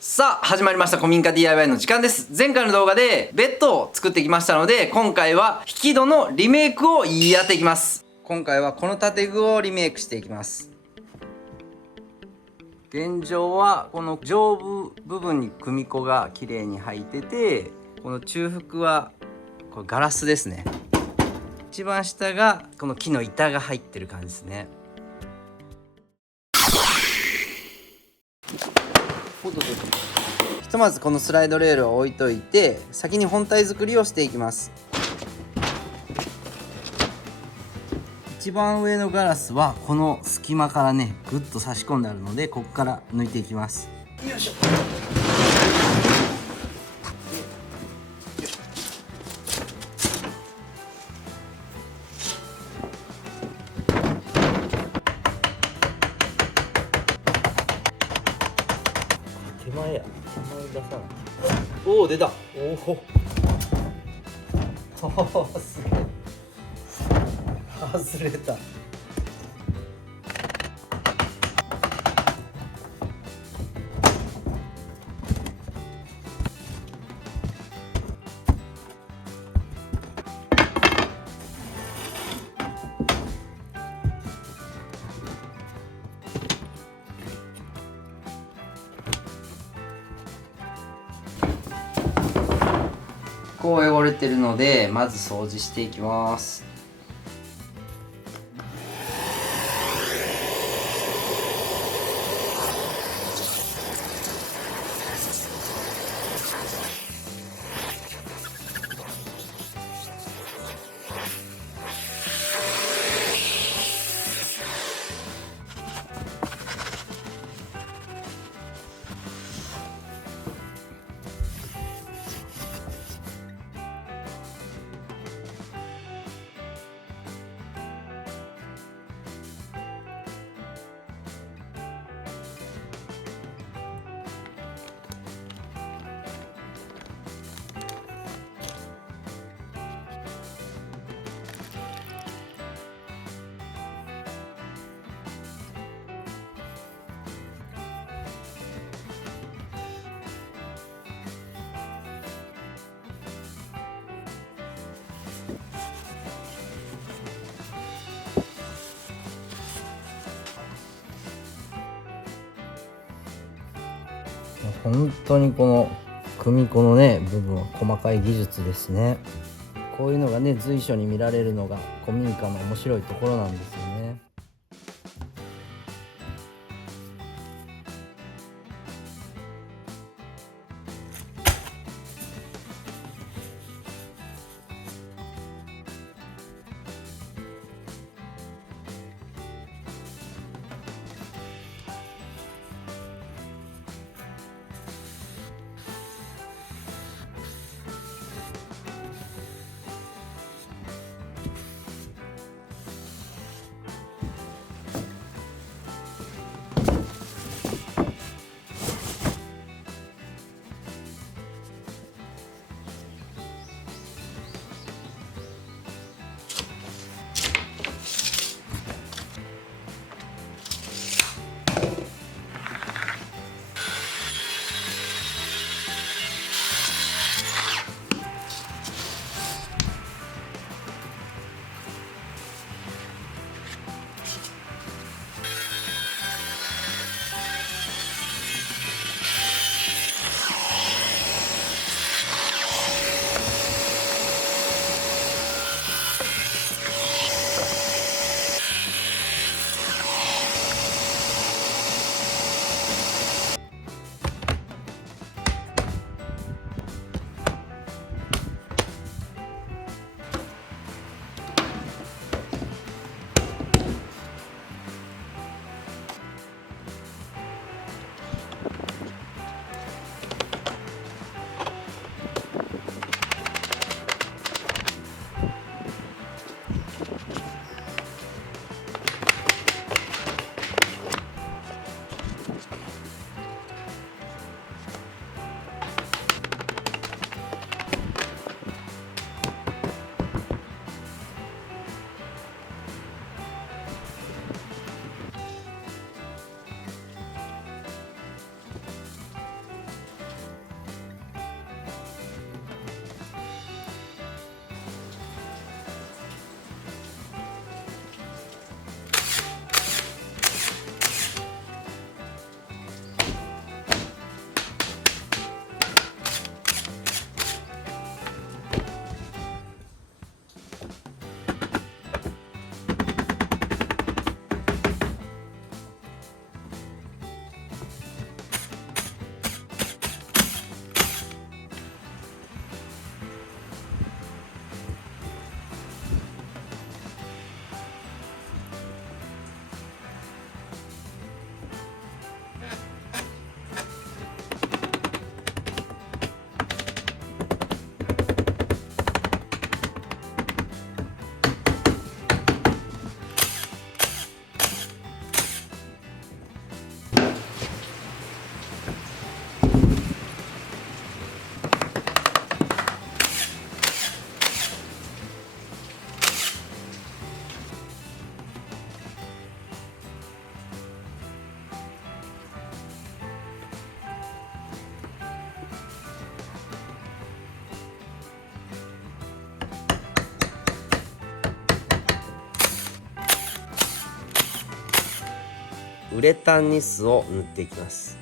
さあ始まりました古民家 DIY の時間です。前回の動画でベッドを作ってきましたので、今回は引き戸のリメイクをやっていきます。今回はこの建具をリメイクしていきます。現状はこの上部部分に組子が綺麗に入ってて、この中腹はこれガラスですね。一番下がこの木の板が入ってる感じですね。ひとまずこのスライドレールを置いといて、先に本体作りをしていきます。一番上のガラスはこの隙間からねぐっと差し込んであるので、ここから抜いていきます。よいしょ。手前出さない。おお、出た。おおすげえ。外れた。こう汚れてるので、まず掃除していきます。本当にこの組子のね部分は細かい技術ですね。こういうのがね随所に見られるのが古民家の面白いところなんですよね。ウレタンニスを塗っていきます。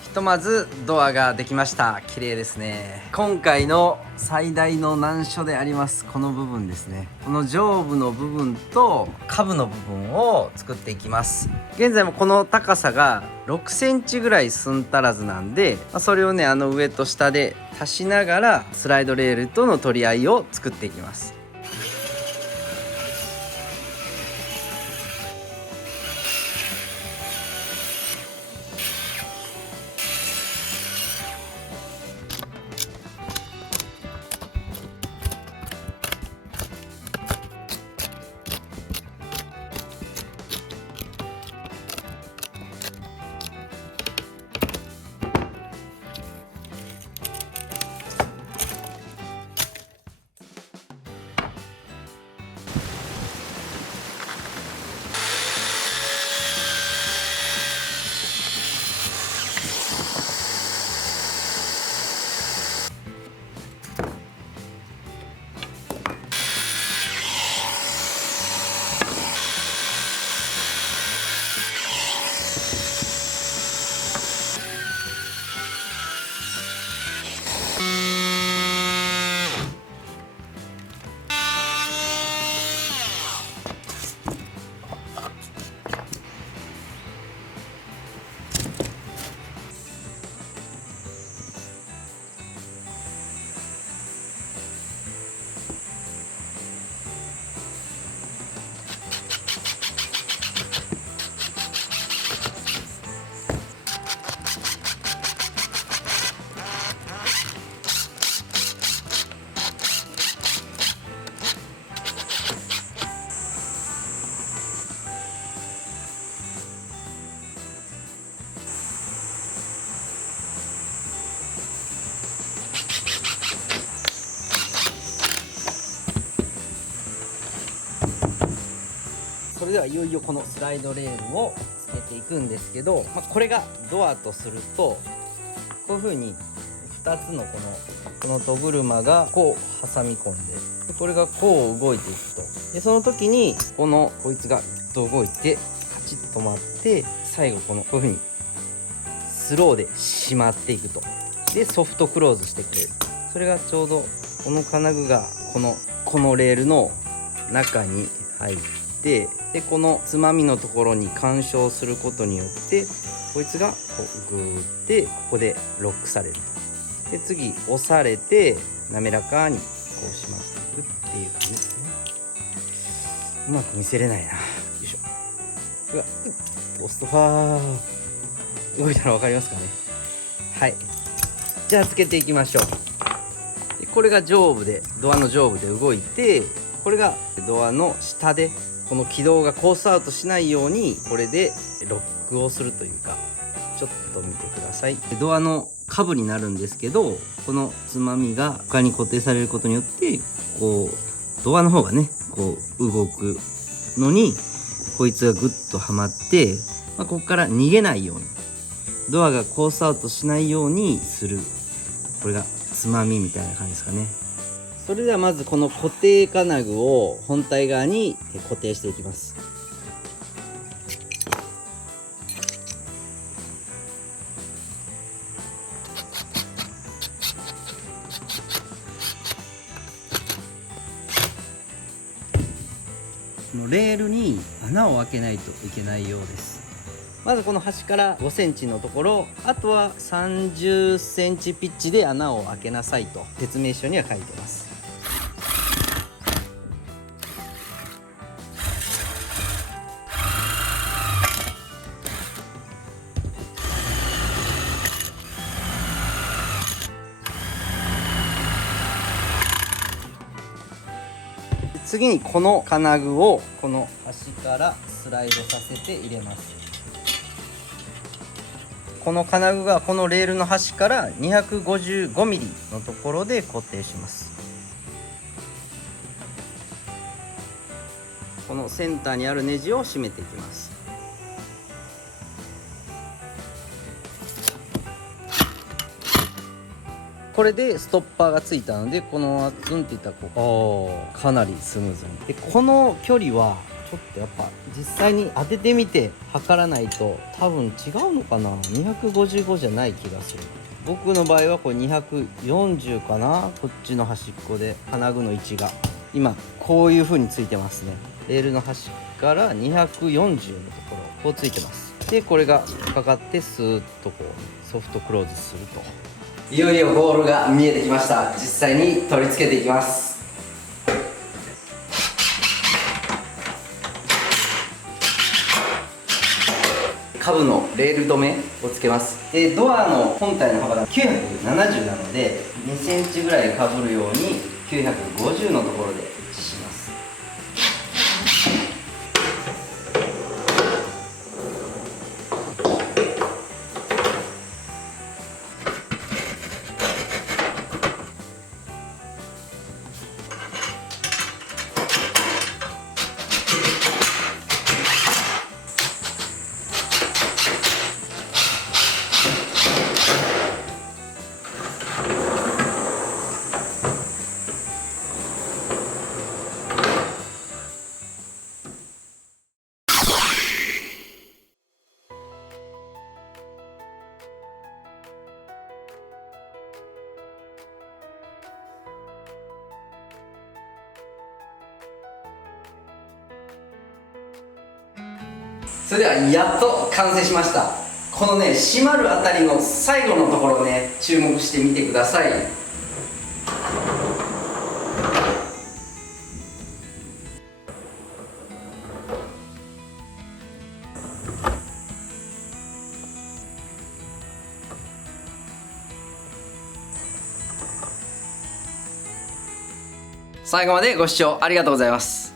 ひとまずドアができました。綺麗ですね。今回の最大の難所でありますこの部分ですね。この上部の部分と下部の部分を作っていきます。現在もこの高さが6センチぐらい寸足らずなんで、それをね上と下で足しながらスライドレールとの取り合いを作っていきます。それではいよいよこのスライドレールをつけていくんですけど、これがドアとするとこういう風に2つのこの戸車がこう挟み込んで、これがこう動いていくと。でその時にこいつがぐっと動いてカチッと止まって、最後こういう風にスローで閉まっていくと。でソフトクローズしてくれる。それがちょうどこの金具がこのレールの中に入って、でこのつまみのところに干渉することによってこいつがこうグーってここでロックされると。で次押されて滑らかにこうしまっていくっていう感じですね。うまく見せれないな。よいしょ。うわっ押すと動いたら分かりますかね。はい、じゃあつけていきましょう。でこれが上部でドアの上部で動いて、これがドアの下でこの軌道がコースアウトしないようにこれでロックをするというか、ちょっと見てください。ドアの下部になるんですけど、このつまみが他に固定されることによってこうドアの方がねこう動くのにこいつがグッとはまって、ここから逃げないようにドアがコースアウトしないようにする、これがつまみみたいな感じですかね。それではまずこの固定金具を本体側に固定していきます。このレールに穴を開けないといけないようです。まずこの端から5センチのところ、あとは30センチピッチで穴を開けなさいと説明書には書いてます。次にこの金具をこの端からスライドさせて入れます。この金具がこのレールの端から 255mm のところで固定します。このセンターにあるネジを締めていきます。これでストッパーがついたので、このままツンっていったらかなりスムーズに。でこの距離はちょっとやっぱ実際に当ててみて測らないと多分違うのかな。255じゃない気がする。僕の場合はこれ240かな。こっちの端っこで金具の位置が今こういう風についてますね。レールの端から240のところこうついてます。でこれがかかってスーッとこうソフトクローズすると。いよいよゴールが見えてきました。実際に取り付けていきます。下部のレール止めをつけます。でドアの本体の幅が970なので2センチぐらいかぶるように950のところで位置します。それではやっと完成しました。このね閉まるあたりの最後のところね注目してみてください。最後までご視聴ありがとうございます。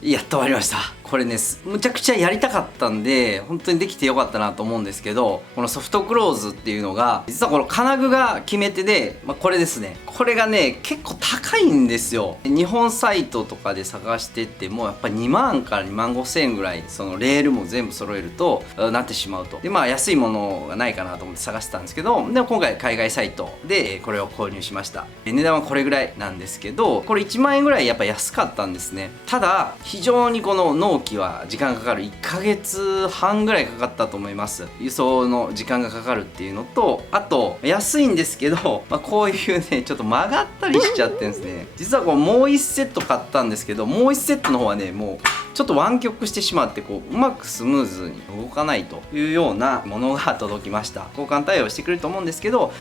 やっと終わりました。これねむちゃくちゃやりたかったんで本当にできてよかったなと思うんですけど、このソフトクローズっていうのが実はこの金具が決め手で、これですね。これがね結構高いんですよ。日本サイトとかで探してってもやっぱり2万から2万5千円ぐらいそのレールも全部揃えるとなってしまうと。で安いものがないかなと思って探してたんですけど、でも今回海外サイトでこれを購入しました。値段はこれぐらいなんですけど、これ1万円ぐらいやっぱ安かったんですね。ただ非常にこの納期は時間がかかる。1ヶ月半ぐらいかかったと思います。輸送の時間がかかるっていうのと、あと安いんですけど、こういうねちょっと曲がったりしちゃってるんですね。実はこうもう1セット買ったんですけど、もう1セットの方はねもうちょっと湾曲してしまってうまくスムーズに動かないというようなものが届きました。交換対応してくれると思うんですけど、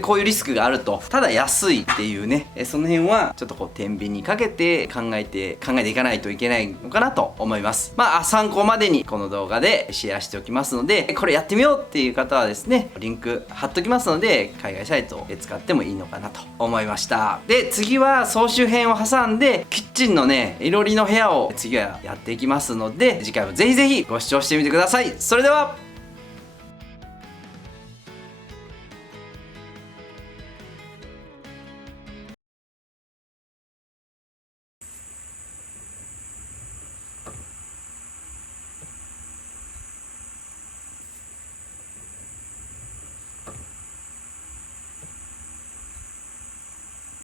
こういうリスクがあると。ただ安いっていうね、その辺はちょっと天秤にかけて考えていかないといけないのかなと思います。参考までにこの動画でシェアしておきますので、これやってみようっていう方はですねリンク貼っときますので、海外サイトを使ってもいいのかなと思いました。で次は総集編を挟んでキッチンのねいろりの部屋を次はやっていきますので、次回もぜひぜひご視聴してみてください。それでは。